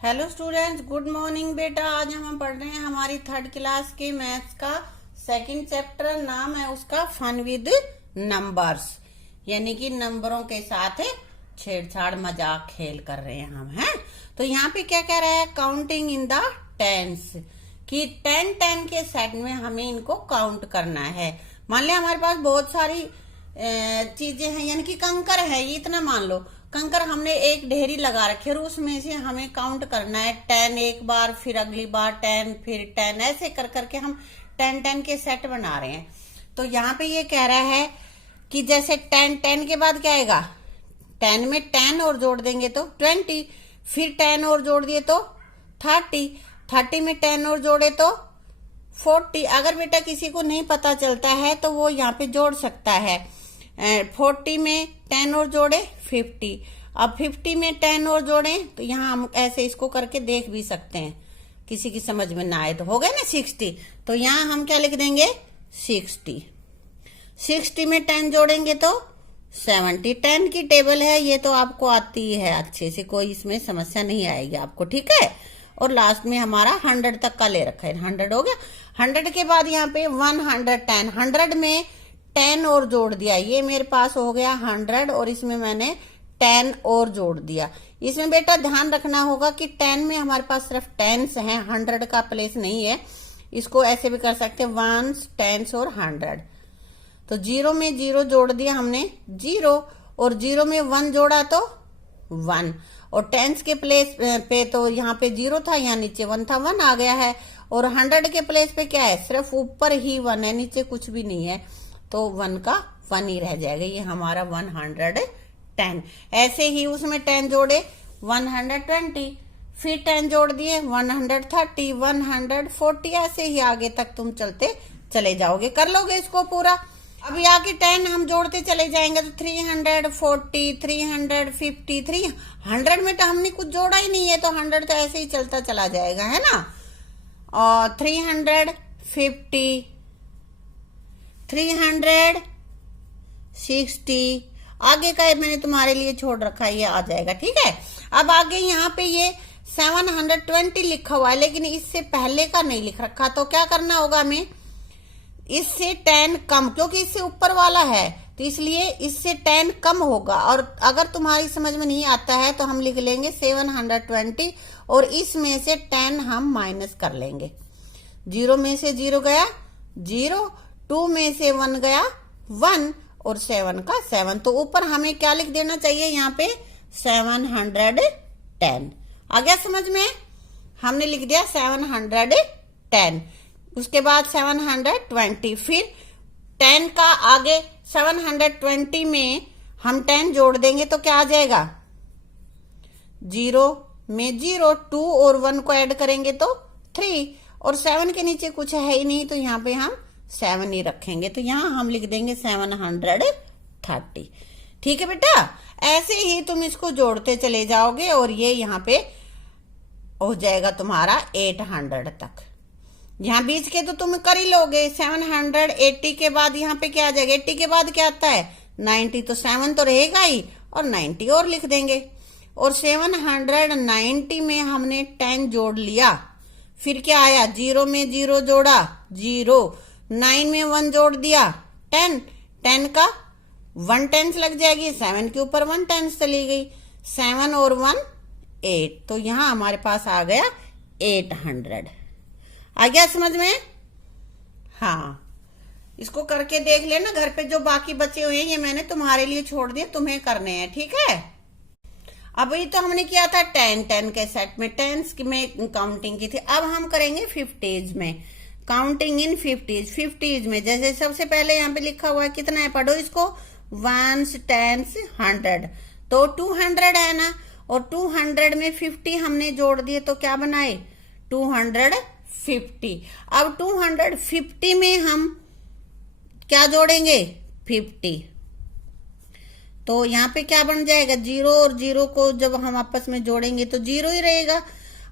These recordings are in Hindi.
हेलो स्टूडेंट्स, गुड मॉर्निंग बेटा। आज हम पढ़ रहे हैं हमारी थर्ड क्लास के मैथ्स का सेकंड चैप्टर। नाम है उसका फन विद नंबर्स, यानी कि नंबरों के साथ छेड़छाड़ मजाक खेल कर रहे हैं हम हैं। तो यहाँ पे क्या कह रहा है, काउंटिंग इन द टेंस, कि 10 के सेट में हमें इनको काउंट करना है। मान लिया हमारे पास बहुत सारी चीजें हैं, यानी कि कंकर है, ये इतना मान लो कंकर हमने एक ढेरी लगा रखी है और उसमें से हमें काउंट करना है 10 एक बार, फिर अगली बार 10, फिर 10, ऐसे कर करके हम 10 के सेट बना रहे हैं। तो यहाँ पे ये कह रहा है कि जैसे 10 के बाद क्या आएगा, 10 में 10 और जोड़ देंगे तो 20, फिर 10 और जोड़ दिए तो 30 में 10 और जोड़े तो 40। अगर बेटा किसी को नहीं पता चलता है तो वो यहाँ पे जोड़ सकता है। 40 में 10 और जोड़े 50, अब 50 में 10 और जोड़े तो यहाँ हम ऐसे इसको करके देख भी सकते हैं, किसी की समझ में ना आए तो हो गए ना 60। तो यहाँ हम क्या लिख देंगे 60 में 10 जोड़ेंगे तो 70। 10 की टेबल है ये तो आपको आती है अच्छे से, कोई इसमें समस्या नहीं आएगी आपको, ठीक है। और लास्ट में हमारा 100 तक का ले रखा है, 100 हो गया। 100 के बाद यहाँ पे 110, 100 में 10 और जोड़ दिया, ये मेरे पास हो गया 100 और इसमें मैंने 10 और जोड़ दिया। इसमें बेटा ध्यान रखना होगा कि 10 में हमारे पास सिर्फ 10s हैं, 100 का प्लेस नहीं है। इसको ऐसे भी कर सकते हैं 1s, 10s और 100। तो 0 में 0 जोड़ दिया हमने 0, और 0 में 1 जोड़ा तो 1, और 10s के प्लेस पे तो यहाँ पे 0 था, यहाँ नीचे 1 था, 1 आ गया है। और 100 के प्लेस पे क्या है, सिर्फ ऊपर ही 1 है, नीचे कुछ भी नहीं है, तो 1 का 1 ही रह जाएगा। ये हमारा 110। ऐसे ही उसमें 10 जोड़े 120, फिर 10 जोड़ दिए 130, 140, ऐसे ही आगे तक तुम चलते चले जाओगे, कर लोगे इसको पूरा। अभी आगे 10 हम जोड़ते चले जाएंगे तो 340, 350, 300 में तो हमने कुछ जोड़ा ही नहीं है, तो 100 तो ऐसे ही चलता चला जाएगा, है ना। और 350, 360, आगे का मैंने तुम्हारे लिए छोड़ रखा है, ये आ जाएगा, ठीक है। अब आगे यहाँ पे ये 720 लिखा हुआ है, लेकिन इससे पहले का नहीं लिख रखा, तो क्या करना होगा हमें, इससे 10 कम, क्योंकि इससे ऊपर वाला है तो इसलिए इससे 10 कम होगा। और अगर तुम्हारी समझ में नहीं आता है तो हम लिख लेंगे 720 और इसमें से 10 हम माइनस कर लेंगे। 0 में से 0 गया 0, 2 में से 1 गया 1 और 7 का 7, तो ऊपर हमें क्या लिख देना चाहिए यहाँ पे 710। आ गया समझ में, हमने लिख दिया 710। उसके बाद 720, फिर 10 का आगे 720 में हम 10 जोड़ देंगे तो क्या आ जाएगा, 0 में 0, 2 और 1 को ऐड करेंगे तो 3, और 7 के नीचे कुछ है ही नहीं तो यहाँ पे हम 7 ही रखेंगे, तो यहाँ हम लिख देंगे 730। ठीक है बेटा, ऐसे ही तुम इसको जोड़ते चले जाओगे और ये यहाँ पे हो जाएगा तुम्हारा 800 तक। यहाँ बीच के तो तुम कर ही लोगे। 780 के बाद यहाँ पे क्या आ जाएगा, 80 के बाद क्या आता है 90, तो 7 तो रहेगा ही और 90 और लिख देंगे। और 790 में हमने 10 जोड़ लिया, फिर क्या आया, 0 में 0 जोड़ा 0, 9 में 1 जोड़ दिया 10, 10 का 1 10 लग जाएगी, 7 के ऊपर 1 10 चली गई, 7 और 1 8, तो यहाँ हमारे पास आ गया 800। आ गया समझ में। हाँ, इसको करके देख लेना घर पे, जो बाकी बचे हुए हैं ये मैंने तुम्हारे लिए छोड़ दिए, तुम्हें करने हैं, ठीक है। अभी तो हमने किया था 10 के सेट में, 10s में काउंटिंग की थी। अब हम करेंगे 50s में, काउंटिंग इन 50s में। जैसे सबसे पहले यहाँ पे लिखा हुआ है, कितना है पढ़ो इसको, 1s, 10s, 100, तो 200 है ना, और 200 में 50 हमने जोड़ दिए तो क्या बनाए 250। अब 250 में हम क्या जोड़ेंगे 50, तो यहाँ पे क्या बन जाएगा, 0 और 0 को जब हम आपस में जोड़ेंगे तो 0 ही रहेगा,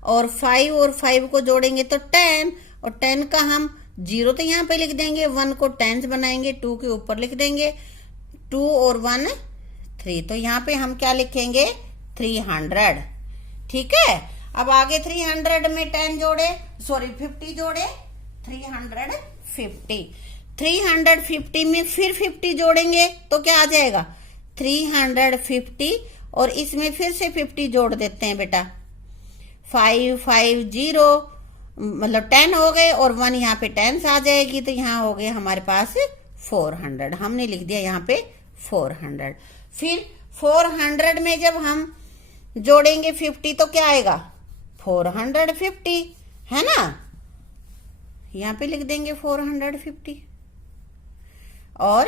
और 5 और 5 को जोड़ेंगे तो 10, और 10 का हम 0 तो यहाँ पे लिख देंगे, 1 को 10s बनाएंगे, 2 के ऊपर लिख देंगे, 2 और 1 3, तो यहाँ पे हम क्या लिखेंगे 300। ठीक है। अब आगे 300 में 10 जोड़े, सॉरी 50 जोड़े, 350। 350 में फिर 50 जोड़ेंगे तो क्या आ जाएगा 350, और इसमें फिर से 50 जोड़ देते हैं बेटा। 550 मतलब 10 हो गए, और 1 यहाँ पे 10 आ जाएगी, तो यहाँ हो गए हमारे पास 400। हमने लिख दिया यहाँ पे 400। फिर 400 में जब हम जोड़ेंगे 50 तो क्या आएगा 450, है ना। यहाँ पे लिख देंगे 450, और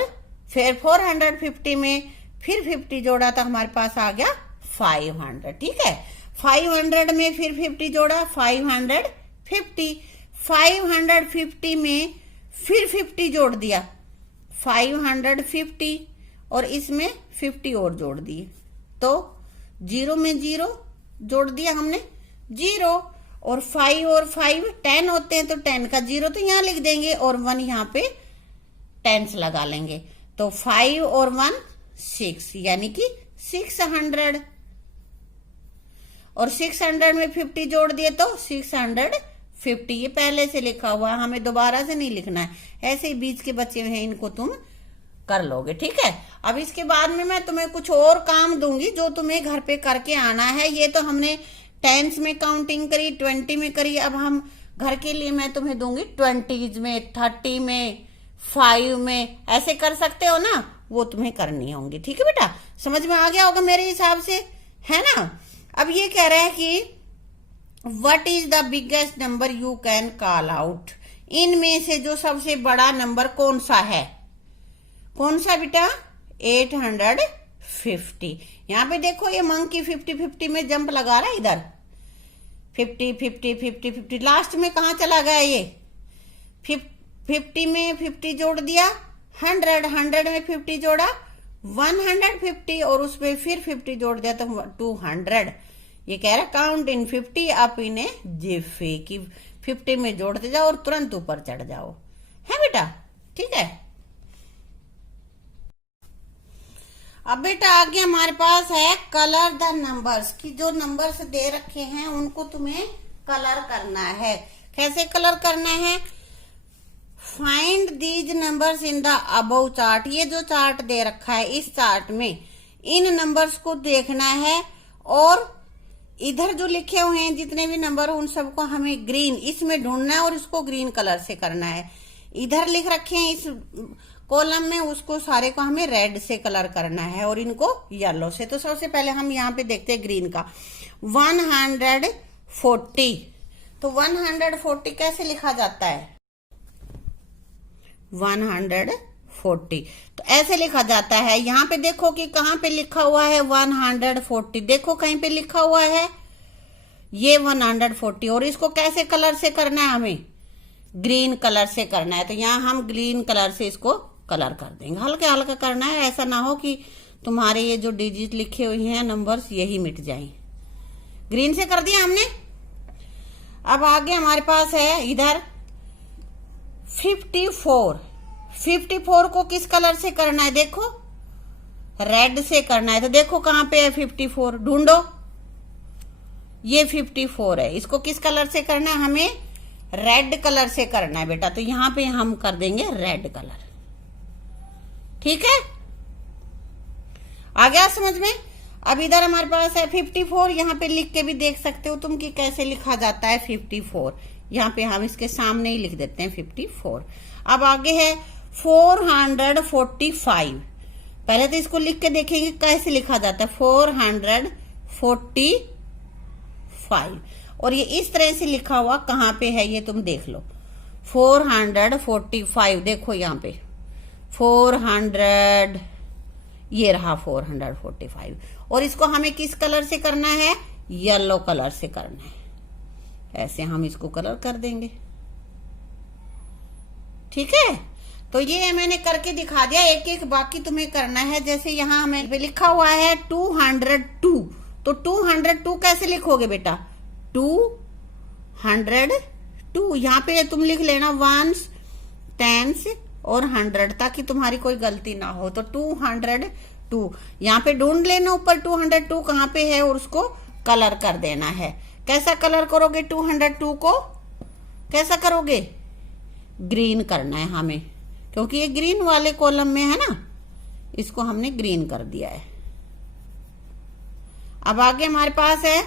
फिर 450 में फिर 50 जोड़ा तो हमारे पास आ गया 500। ठीक है, 500 में फिर 50 जोड़ा 550, 550 में फिर 50 जोड़ दिया 550, और इसमें 50 और जोड़ दिए, तो 0 में 0 जोड़ दिया हमने 0, और 5 और 5 10 होते हैं, तो 10 का 0 तो यहाँ लिख देंगे, और 1 यहाँ पे टेंस लगा लेंगे, तो 5 और 1 6, यानी कि 600, और 600 में 50 जोड़ दिए तो 650। ये पहले से लिखा हुआ है, हमें दोबारा से नहीं लिखना है, ऐसे ही बीच के बच्चे हैं इनको तुम कर लोगे। ठीक है, अब इसके बाद में मैं तुम्हें कुछ और काम दूंगी जो तुम्हें घर पे करके आना है। ये तो हमने टेंस में काउंटिंग करी, 20 में करी, अब हम घर के लिए मैं तुम्हें दूंगी 20s में, 30 में, 5 में, ऐसे कर सकते हो ना, वो तुम्हें करनी होंगी। ठीक है बेटा, समझ में आ गया होगा मेरे हिसाब से, है ना। अब ये कह रहा है कि what is the biggest number you can call out, इनमें से जो सबसे बड़ा नंबर कौन सा है, कौन सा बेटा 850। यहाँ पे देखो ये मंकी 50-50 में जंप लगा रहा है, इधर 50-50-50-50, लास्ट में कहाँ चला गया ये 50 में 50 जोड़ दिया 100 में 50 जोड़ा 150, और उसमें फिर 50 जोड़ दिया तो 200। ये कह रहा है काउंट इन 50 अप इन ए जिफी, कि 50 में जोड़ते जाओ और तुरंत ऊपर चढ़ जाओ, है बेटा। ठीक है, अब बेटा आगे हमारे पास है कलर द नंबर्स, की जो नंबर्स दे रखे हैं उनको तुम्हें कलर करना है। कैसे कलर करना है, find these numbers in the above chart, ये जो चार्ट दे रखा है इस चार्ट में इन नंबर्स को देखना है, और इधर जो लिखे हुए हैं जितने भी नंबर उन सबको हमें ग्रीन इसमें ढूंढना है, और इसको ग्रीन कलर से करना है। इधर लिख रखे हैं इस कॉलम में, उसको सारे को हमें रेड से कलर करना है, और इनको येलो से। तो सबसे पहले हम यहाँ पे देखते हैं ग्रीन का 140, तो 140 कैसे लिखा जाता है 140, तो ऐसे लिखा जाता है। यहाँ पे देखो कि कहाँ पे लिखा हुआ है 140, देखो कहीं पे लिखा हुआ है ये 140, और इसको कैसे कलर से करना है हमें ग्रीन कलर से करना है। तो यहाँ हम ग्रीन कलर से इसको कलर कर देंगे, हल्का हल्का करना है, ऐसा ना हो कि तुम्हारे ये जो डिजिट लिखे हुए हैं नंबर्स यही मिट जाएं। ग्रीन से कर दिया हमने। अब आगे हमारे पास है इधर 54 को किस कलर से करना है, देखो रेड से करना है। तो देखो कहां पे है 54, ढूंढो, ये 54 है, इसको किस कलर से करना है हमें रेड कलर से करना है बेटा। तो यहां पे हम कर देंगे रेड कलर, ठीक है, आ गया समझ में। अब इधर हमारे पास है 54, यहाँ पे लिख के भी देख सकते हो तुम कि कैसे लिखा जाता है 54, यहाँ पे हम इसके सामने ही लिख देते हैं 54। अब आगे है 445, पहले तो इसको लिख के देखेंगे कैसे लिखा जाता है 445, और ये इस तरह से लिखा हुआ कहाँ पे है ये तुम देख लो 445, देखो यहाँ पे 400, ये रहा 445, और इसको हमें किस कलर से करना है येलो कलर से करना है, ऐसे हम इसको कलर कर देंगे, ठीक है। तो ये मैंने करके दिखा दिया, एक एक बाकी तुम्हें करना है। जैसे यहाँ हमें लिखा हुआ है 202, तो 202 कैसे लिखोगे बेटा 202, यहाँ पे तुम लिख लेना वंस, टेंस और 100 ताकि तुम्हारी कोई गलती ना हो। तो 202 यहाँ पे ढूंढ लेना ऊपर 202 कहाँ पे है और उसको कलर कर देना है। कैसा कलर करोगे 202 को? कैसा करोगे? ग्रीन करना है हमें, क्योंकि ये ग्रीन वाले कॉलम में है ना, इसको हमने ग्रीन कर दिया है। अब आगे हमारे पास है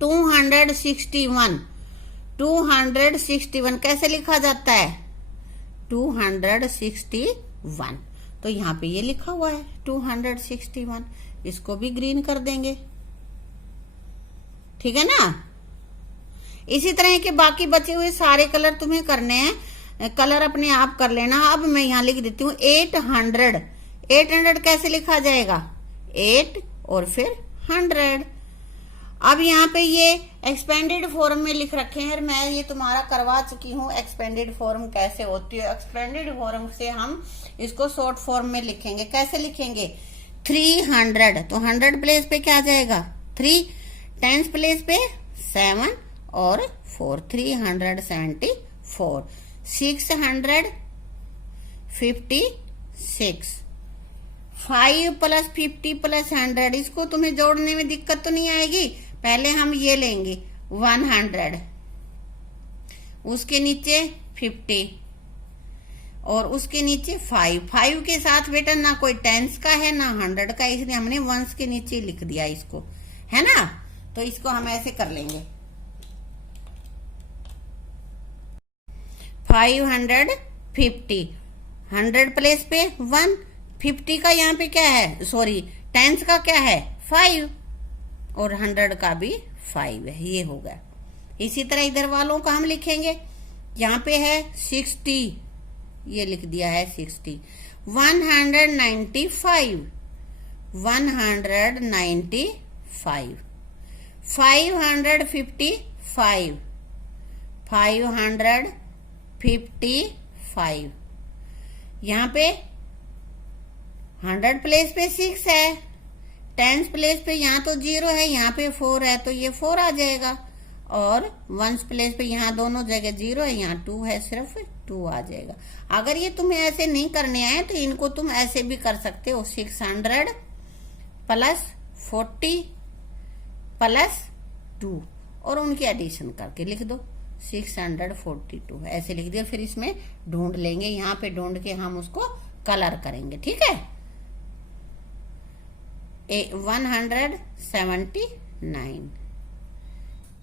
261। 261 कैसे लिखा जाता है? 261। तो यहाँ पे ये लिखा हुआ है 261, इसको भी ग्रीन कर देंगे, ठीक है ना। इसी तरह के बाकी बचे हुए सारे कलर तुम्हें करने हैं, कलर अपने आप कर लेना। अब मैं यहाँ लिख देती हूँ 800। 800 कैसे लिखा जाएगा? 8 और फिर 100। अब यहाँ पे ये एक्सपेंडेड फॉर्म में लिख रखे हैं, मैं ये तुम्हारा करवा चुकी हूँ एक्सपेंडेड फॉर्म कैसे होती है। एक्सपेंडेड फॉर्म से हम इसको शॉर्ट फॉर्म में लिखेंगे। कैसे लिखेंगे? 300, तो 100 प्लेस पे क्या आ जाएगा? 3, 10 प्लेस पे 7 और 4, 374। 656। 5 + 50 + 100, इसको तुम्हें जोड़ने में दिक्कत तो नहीं आएगी। पहले हम ये लेंगे 100, उसके नीचे 50 और उसके नीचे 5। 5 के साथ बेटा ना कोई टेंस का है ना 100 का, इसलिए हमने वंस के नीचे लिख दिया इसको, है ना। तो इसको हम ऐसे कर लेंगे 550। 100 प्लेस पे 1, 50 का यहाँ पे क्या है, सॉरी टेंस का क्या है 5 और 100 का भी 5 है, ये होगा। इसी तरह इधर वालों का हम लिखेंगे, यहाँ पे है 60, ये लिख दिया है 60। 195, 195। 555, 555। यहाँ पे 100 प्लेस पे 6 है, 10 प्लेस पे यहाँ तो 0 है, यहाँ पे 4 है, तो ये 4 आ जाएगा। और 1 प्लेस पे यहाँ दोनों जगह 0 है, यहाँ 2 है, सिर्फ 2 आ जाएगा। अगर ये तुम्हें ऐसे नहीं करने आए तो इनको तुम ऐसे भी कर सकते हो, 600 + 40 + 2 और उनकी एडिशन करके लिख दो 642, ऐसे लिख दिया। फिर इसमें ढूंढ लेंगे, यहाँ पे ढूंढ के हम उसको कलर करेंगे, ठीक है। 179,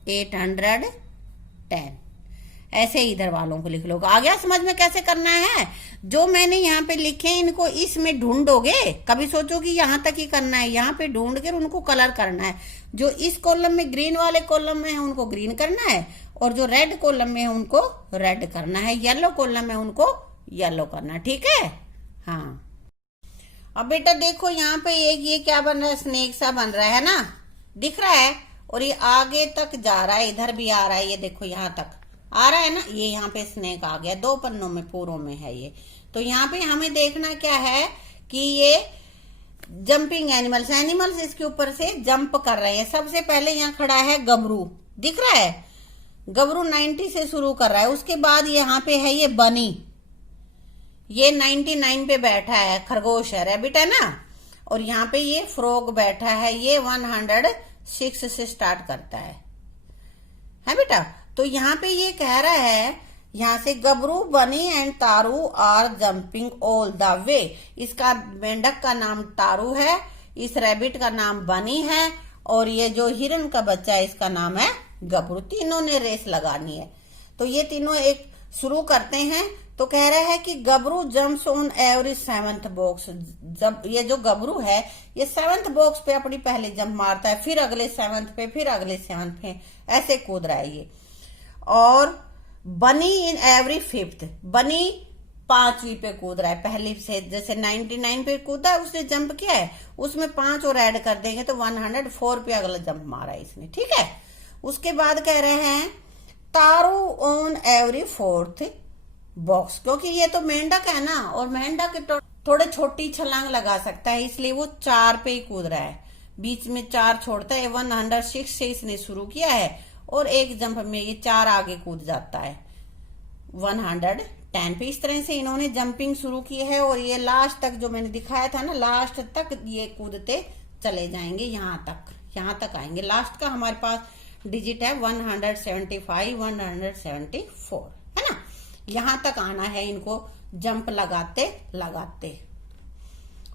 810, ऐसे इधर वालों को लिख लो। आ गया समझ में कैसे करना है? जो मैंने यहाँ पे लिखे हैं इनको इसमें ढूंढोगे, कभी सोचो कि यहाँ तक ही करना है, यहाँ पे ढूंढ कर उनको कलर करना है। जो इस कॉलम में ग्रीन वाले कॉलम में है उनको ग्रीन करना है, और जो रेड कॉलम में है उनको रेड करना है, येलो कॉलम में उनको येलो करना, ठीक है। हाँ, अब बेटा देखो यहाँ पे एक ये क्या बन रहा है, स्नेक सा बन रहा है ना, दिख रहा है, और ये आगे तक जा रहा है, इधर भी आ रहा है, ये देखो यहाँ तक आ रहा है ना, ये यहाँ पे स्नेक आ गया, 2 पन्नों में पूरों में है ये। तो यहाँ पे हमें देखना क्या है कि ये जंपिंग एनिमल्स इसके ऊपर से जंप कर रहे हैं। सबसे पहले यहाँ खड़ा है गबरू, दिख रहा है, गबरू 90 से शुरू कर रहा है। उसके बाद यहाँ पे है ये बनी, ये 99 पे बैठा है, खरगोश है, रैबिट है ना। और यहाँ पे ये फ्रॉग बैठा है, ये 106 से स्टार्ट करता है बेटा। तो यहाँ पे ये कह रहा है, यहाँ से गबरू, Bunny and Taru are jumping all the way. इसका मेंढक का नाम तारू है, इस रैबिट का नाम बनी है, और ये जो हिरन का बच्चा है इसका नाम है गबरू। तीनों ने रेस लगानी है। तो ये तीनों एक शुरू करते हैं। तो कह रहा है कि Gabru jumps on every 7th box. जब ये जो गबरू है ये 7th बॉक्स पे अपनी पहले जंप मारता है, फिर अगले 7th पे, फिर अगले 7th पे, ऐसे कूद रहा है ये। और बनी इन एवरी 5th, बनी 5वीं पे कूद रहा है, पहले से जैसे 99 पे कूदा है उसने जंप किया है, उसमें 5 और ऐड कर देंगे तो 104 पे अगला जंप मारा है इसने, ठीक है। उसके बाद कह रहे हैं तारू ऑन एवरी 4th बॉक्स, क्योंकि ये तो मेंढक है ना, और मेंढक तो थोड़े छोटी छलांग लगा सकता है, इसलिए वो 4 पे ही कूद रहा है, बीच में 4 छोड़ता है। 106 से इसने शुरू किया है और एक जंप में ये 4 आगे कूद जाता है 110 पे। इस तरह से इन्होंने जंपिंग शुरू की है, और ये लास्ट तक जो मैंने दिखाया था ना, लास्ट तक ये कूदते चले जाएंगे, यहाँ तक आएंगे। लास्ट का हमारे पास डिजिट है 175, 174, है ना। यहां तक आना है इनको जंप लगाते लगाते।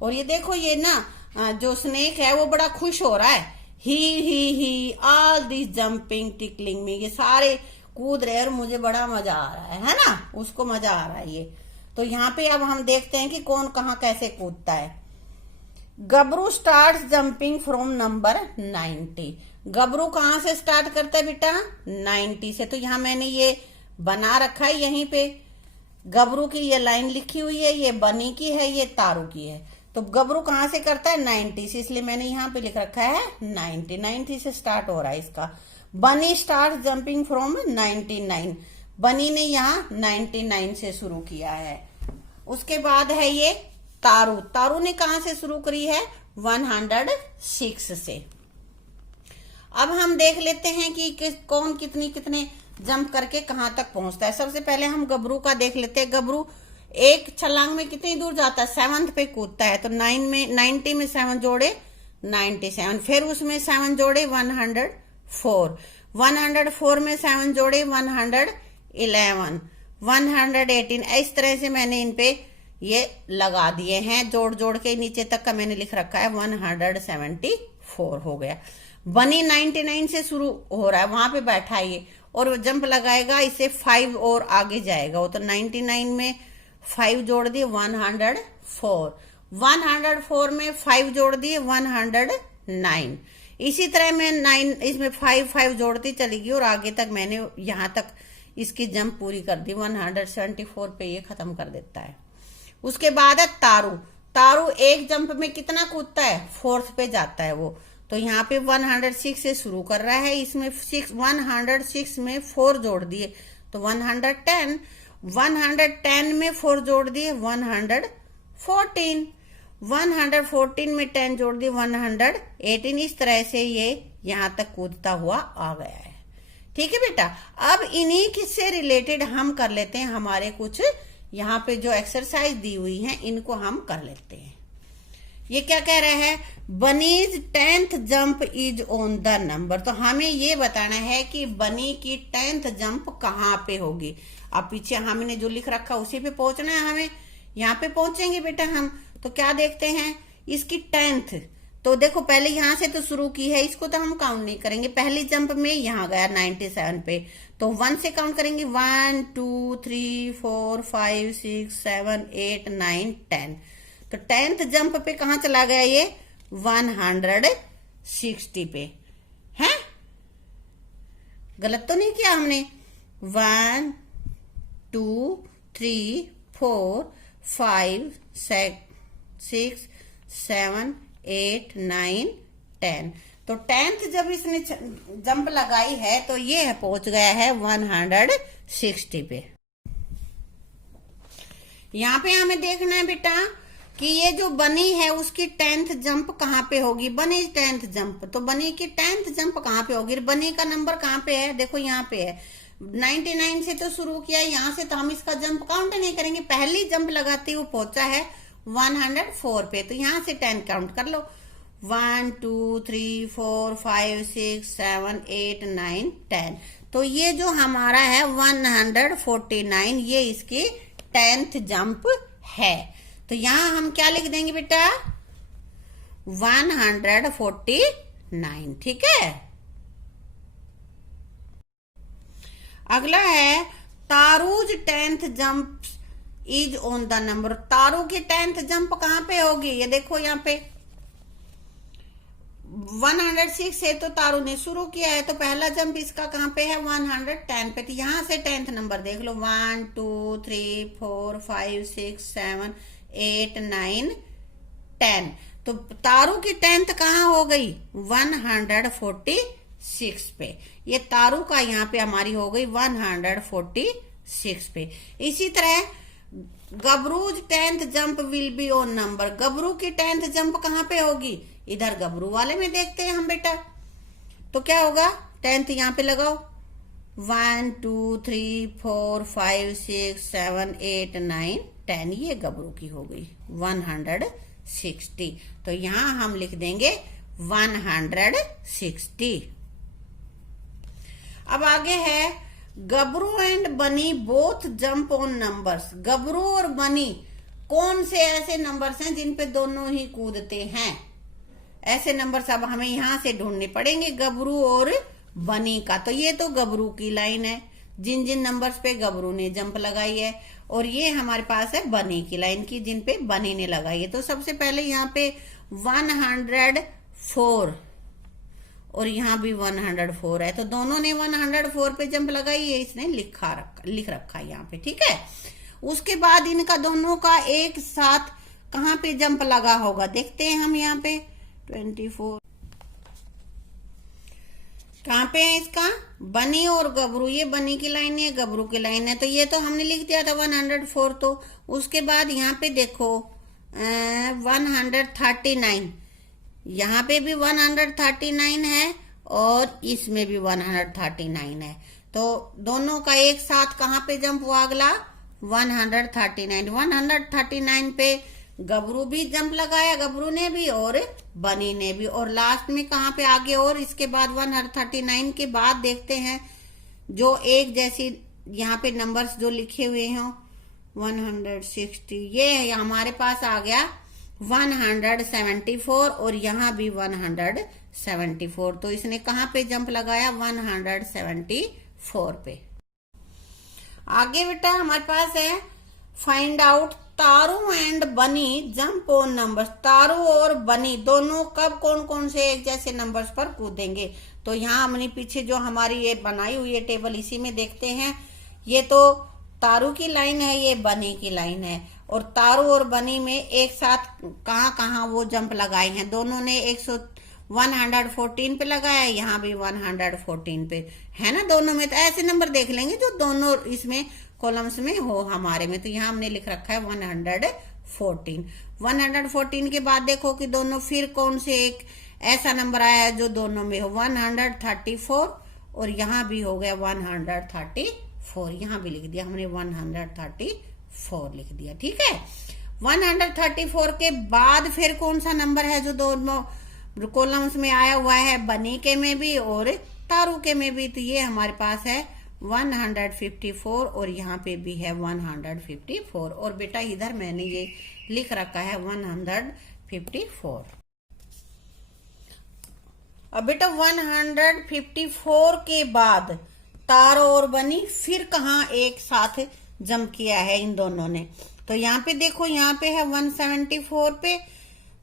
और ये देखो ये ना जो स्नेक है वो बड़ा खुश हो रहा है, ही ऑल दिस जंपिंग टिकलिंग में, ये सारे कूद रहे और मुझे बड़ा मजा आ रहा है ना, उसको मजा आ रहा है ये। तो यहाँ पे अब हम देखते हैं कि कौन कहाँ कैसे कूदता है। गबरू स्टार्ट जंपिंग फ्रॉम नंबर 90। गबरू कहाँ से स्टार्ट करता है बेटा? 90 से। तो यहाँ मैंने ये बना रखा है, यहीं पे गबरू की ये लाइन लिखी हुई है, ये बनी की है, ये तारू की है। तो गबरू कहाँ से करता है? 90 से, इसलिए मैंने यहाँ पे लिख रखा है 90 से स्टार्ट हो रहा है इसका। बनी स्टार्ट जंपिंग फ्रॉम 99। बनी ने यहाँ 99 से शुरू किया है। उसके बाद है ये तारू। तारू ने कहां से शुरू करी है? 106 से। अब हम देख लेते हैं कि कौन कितने कितने जंप करके कहां तक पहुंचता है। सबसे पहले हम गबरू का देख लेते हैं। गबरू एक छलांग में कितनी दूर जाता है? 7th पे कूदता है। तो 90 में 7 जोड़े 97, फिर उसमें 7 जोड़े 104, 104 में 7 जोड़े 111, 118। इस तरह से मैंने इन पे ये लगा दिए हैं, जोड़ जोड़ के नीचे तक का मैंने लिख रखा है 174 हो गया। बनी 99 से शुरू हो रहा है, वहां पे बैठा है ये, और जंप लगाएगा इसे 5 और आगे जाएगा वो। तो 99 में 5 जोड़ दिए 104, 104 में 5 जोड़ दिए 109। इसी तरह मैं 9 इसमें 5 जोड़ती चलेगी और आगे तक मैंने यहां तक इसकी जंप पूरी कर दी। 174 पे ये खत्म कर देता है। उसके बाद है तारू। तारू एक जंप में कितना कूदता है? 4th पे जाता है वो। तो यहाँ पे 106 से शुरू कर रहा है, इसमें 106 में 4 जोड़ दिए तो 110, 110 में 4 जोड़ दिए 114, 114 में 10 जोड़ दिए 118। इस तरह से ये यहां तक कूदता हुआ आ गया है। ठीक है बेटा। अब इन्हीं किससे रिलेटेड हम कर लेते हैं, हमारे कुछ यहाँ पे जो एक्सरसाइज दी हुई है इनको हम कर लेते हैं। ये क्या कह रहा है? Bunnies 10th jump is on the number. तो हमें ये बताना है कि बनी की 10th जंप कहाँ पे होगी। अब पीछे हमने जो लिख रखा उसी पे पहुंचना है हमें, यहाँ पे पहुंचेंगे बेटा हम। तो क्या देखते हैं इसकी 10th। तो देखो पहले यहां से तो शुरू की है, इसको तो हम काउंट नहीं करेंगे। पहली जंप में यहां गया 97 पे, तो 1 से काउंट करेंगे 1 2 3 4 5 6 7 8 9 10। तो 10th जंप पे कहां चला गया ये? 160 पे है। गलत तो नहीं किया हमने? 1 2 3 4 5 6 7 8 9 10। तो 10th जब इसने जंप लगाई है तो ये पहुंच गया है 160 पे। यहाँ पे हमें देखना है बेटा कि ये जो बनी है उसकी 10th जंप कहाँ पे होगी। बनी 10th जंप, तो बनी की 10th जंप कहाँ पे होगी? बनी का नंबर कहाँ पे है? देखो यहाँ पे है। 99 से तो शुरू किया, यहाँ से तो हम इसका जंप काउंट नहीं करेंगे। पहली जंप लगाते हुए पहुंचा है 104 पे, तो यहां से 10 काउंट कर लो। 1 2 3 4 5 6 7 8 9 10। तो ये जो हमारा है 149, ये इसकी 10th जंप है। तो यहां हम क्या लिख देंगे बेटा? 149। ठीक है। अगला है तारूज 10th jump is on the number. तारू की 10th जंप कहां पे होगी? ये देखो यहाँ पे 106 से तो तारू ने शुरू किया है, तो पहला जंप इसका कहां पे है? 110 पे। तो यहां से 10th नंबर देख लो। 1 2 3 4 5 6 7 8 9 10। तो तारू की 10th कहां हो गई? 146 पे। ये तारू का यहाँ पे हमारी हो गई 146 पे। इसी तरह गबरूज 10th jump will be on number. Gabru की 10th जंप कहां पे होगी? इधर गबरू वाले में देखते हैं हम बेटा। तो क्या होगा? 10th यहाँ पे लगाओ। 1 2 3 4 5 6 7 8 9 10। ये गबरू की हो गई 160। तो यहां हम लिख देंगे 160। अब आगे है गबरू एंड बनी बोथ जंप ऑन नंबर्स। गबरू और बनी कौन से ऐसे नंबर्स हैं जिन पे दोनों ही कूदते हैं? ऐसे नंबर्स अब हमें यहां से ढूंढने पड़ेंगे गबरू और बनी का। तो ये तो गबरू की लाइन है, जिन जिन नंबर्स पे गबरू ने जंप लगाई है, और ये हमारे पास है बनी की लाइन की, जिन पे बनी ने लगाई है। तो सबसे पहले यहाँ पे 104 और यहाँ भी 104 है, तो दोनों ने 104 पे जंप लगाई है, इसने लिख रखा है यहाँ पे, ठीक है। उसके बाद इनका दोनों का एक साथ कहाँ पे जंप लगा होगा देखते हैं हम। यहाँ पे 24 कहाँ पे है इसका? बनी और गबरू, ये बनी की लाइन है, गबरू की लाइन है, तो ये तो हमने लिख दिया था 104। तो उसके बाद यहाँ पे देखो 139, यहाँ पे भी 139 है और इसमें भी 139 है, तो दोनों का एक साथ कहाँ पे जंप हुआ अगला? 139 पे गबरू भी जंप लगाया, गबरू ने भी और बनी ने भी, और लास्ट में कहाँ पे आगे, और इसके बाद 139 के बाद देखते हैं जो एक जैसी यहाँ पे नंबर्स जो लिखे हुए हैं 160, ये हमारे पास आ गया 174 और यहाँ भी 174। तो इसने कहाँ पे जंप लगाया? 174 पे। आगे बेटा हमारे पास है फाइंड आउट तारू एंड बनी जंप ऑन नंबर्स। तारू और बनी दोनों कब कौन कौन से एक जैसे नंबर्स पर कूदेंगे? तो यहाँ हमने पीछे जो हमारी ये बनाई हुई है टेबल, इसी में देखते हैं। ये तो तारू की लाइन है, ये बनी की लाइन है, और तारू और बनी में एक साथ कहाँ कहाँ वो जंप लगाए हैं? दोनों ने 114 पे लगाया, यहाँ भी 114 पे है ना दोनों में। तो ऐसे नंबर देख लेंगे जो दोनों इसमें कॉलम्स में हो हमारे में। तो यहाँ हमने लिख रखा है 114। 114 के बाद देखो कि दोनों फिर कौन से एक ऐसा नंबर आया है जो दोनों में हो, 134 और यहाँ भी हो गया 134, यहाँ भी लिख दिया हमने 134 लिख दिया, ठीक है। 134 के बाद फिर कौन सा नंबर है जो दोनों कॉलम्स में आया हुआ है? बनी के में भी और तारू के में भी। तो ये हमारे पास है 154 और यहाँ पे भी है 154, और बेटा इधर मैंने ये लिख रखा है 154। अब बेटा 154 के बाद तारो और बनी फिर कहाँ एक साथ जंप किया है इन दोनों ने? तो यहाँ पे देखो, यहाँ पे है 174 पे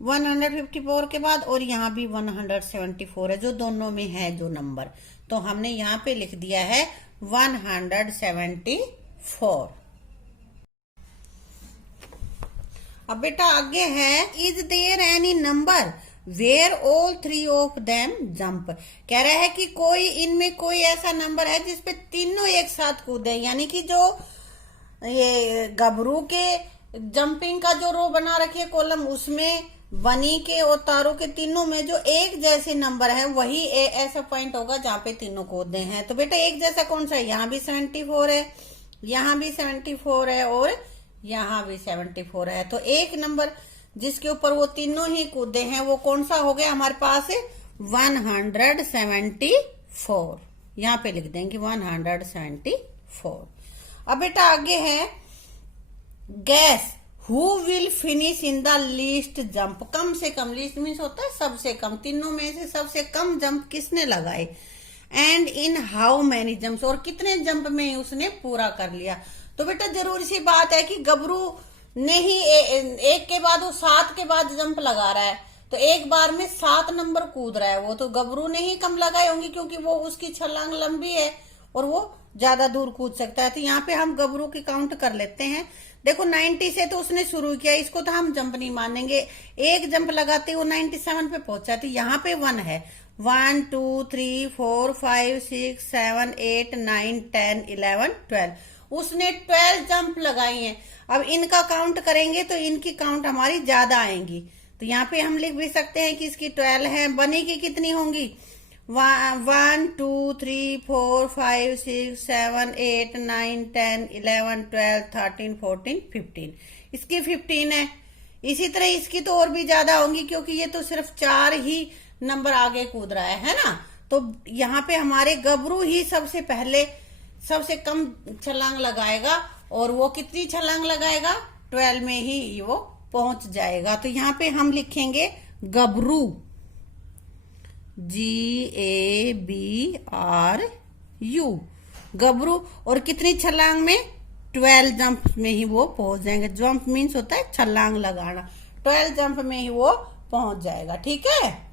154 के बाद, और यहाँ भी 174 है जो दोनों में है जो नंबर। तो हमने यहाँ पे लिख दिया है 174। अब बेटा आगे है is there any number where all 3 of them jump. कह रहा है कि कोई इनमें कोई ऐसा नंबर है जिसपे तीनों एक साथ कूदे, यानी कि जो ये गबरू के जंपिंग का जो रो बना रखी है कॉलम, उसमें बनी के और तारों के तीनों में जो एक जैसे नंबर है वही ऐसा पॉइंट होगा जहाँ पे तीनों कूदे हैं। तो बेटा एक जैसा कौन सा है? यहाँ भी 74 है, यहाँ भी 74 है और यहाँ भी 74 है। तो एक नंबर जिसके ऊपर वो तीनों ही कूदे हैं वो कौन सा हो गया हमारे पास? 174। यहाँ पे लिख देंगे 174। अब बेटा आगे है guess who will finish in the least jump. कम से कम, लीस्ट मीन्स होता है सबसे कम, तीनों में से सबसे कम जंप किसने लगाए? And in how many jumps, और कितने जंप में उसने पूरा कर लिया। तो बेटा जरूरी सी बात है कि गबरू ने ही एक के बाद वो 7 के बाद जंप लगा रहा है, तो एक बार में 7 नंबर कूद रहा है वो, तो गबरू ने ही कम लगाए होंगे क्योंकि वो उसकी छलांग लंबी है और वो ज्यादा दूर कूद सकता है। तो यहाँ पे हम गबरू की काउंट कर लेते हैं। देखो 90 से तो उसने शुरू किया, इसको तो हम जंप नहीं मानेंगे, एक जंप लगाते वो 97 पे पहुंचा। तो यहाँ पे 1 है, 1 2 3 4 5 6 7 8 9 10 11 12, उसने 12 जंप लगाई हैं। अब इनका काउंट करेंगे तो इनकी काउंट हमारी ज्यादा आएंगी। तो यहाँ पे हम लिख भी सकते हैं कि इसकी 12 है। बनी की कितनी होंगी? 1 2 3 4 5 6 7 8 9 10 11 12 13 14 15, इसकी 15 है। इसी तरह इसकी तो और भी ज्यादा होंगी क्योंकि ये तो सिर्फ 4 ही नंबर आगे कूद रहा है ना। तो यहाँ पे हमारे गबरू ही सबसे पहले सबसे कम छलांग लगाएगा, और वो कितनी छलांग लगाएगा? 12 में ही वो पहुंच जाएगा। तो यहाँ पे हम लिखेंगे गबरू, GABRU, गबरू। और कितनी छलांग में? 12 जंप में ही वो पहुंच जाएंगे। जंप मीन्स होता है छलांग लगाना, 12 जंप में ही वो पहुंच जाएगा। ठीक है।